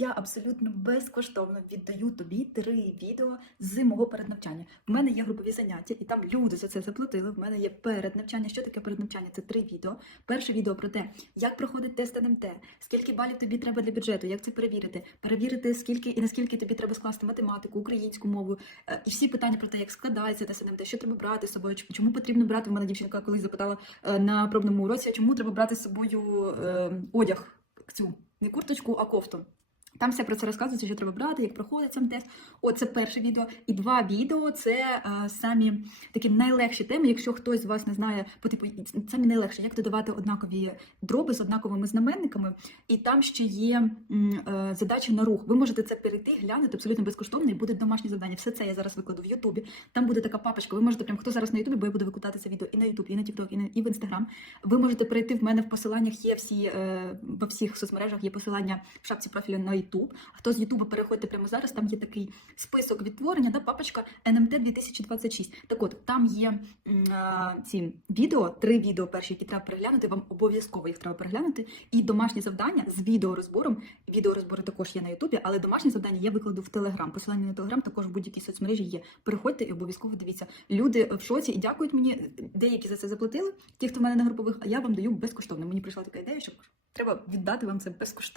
Я абсолютно безкоштовно віддаю тобі три відео з мого переднавчання. В мене є групові заняття, і там люди за це заплатили. В мене є переднавчання. Що таке переднавчання? Це три відео. Перше відео про те, як проходить тест НМТ, скільки балів тобі треба для бюджету, як це перевірити, перевірити скільки і наскільки тобі треба скласти математику, українську мову, е, і всі питання про те, як складається тест НМТ, що треба брати з собою, чому- потрібно брати. В мене дівчинка колись запитала е, на пробному уроці, чому треба брати з собою е, одяг цю не курточку, а кофту. Там все про це розказується, що треба брати, як проходить сам тест. О, це перше відео. І два відео це е, самі такі найлегші теми. Якщо хтось з вас не знає, по типу самі найлегші, як додавати однакові дроби з однаковими знаменниками. І там ще є м, е, задача на рух. Ви можете це перейти, глянути абсолютно безкоштовно, і буде домашнє завдання. Все це я зараз викладу в Ютубі. Там буде така папочка. Ви можете прям хто зараз на Ютубі, бо я буду викладати це відео і на Ютуб, і на Тікток, і на і в Інстаграм. Ви можете перейти в мене в посиланнях. Є всі е, во всіх соцмережах є посилання в шапці профілю на Ютуб. Хто з Ютуба переходьте прямо зараз. Там є такий список відтворення, да, папочка НМТ 2026. Так от там є а, ці відео, три відео перші, які треба переглянути. Вам обов'язково їх треба переглянути. І домашні завдання з відеорозбором. Відеорозбори також є на Ютубі, але домашні завдання я викладу в Телеграм. Посилання на Телеграм також в будь-якій соцмережі є. Переходьте і обов'язково дивіться. Люди в шоці і дякують мені. Деякі за це заплатили. Ті, хто в мене на групових, а я вам даю безкоштовно. Мені прийшла така ідея, що треба віддати вам це безкоштовно.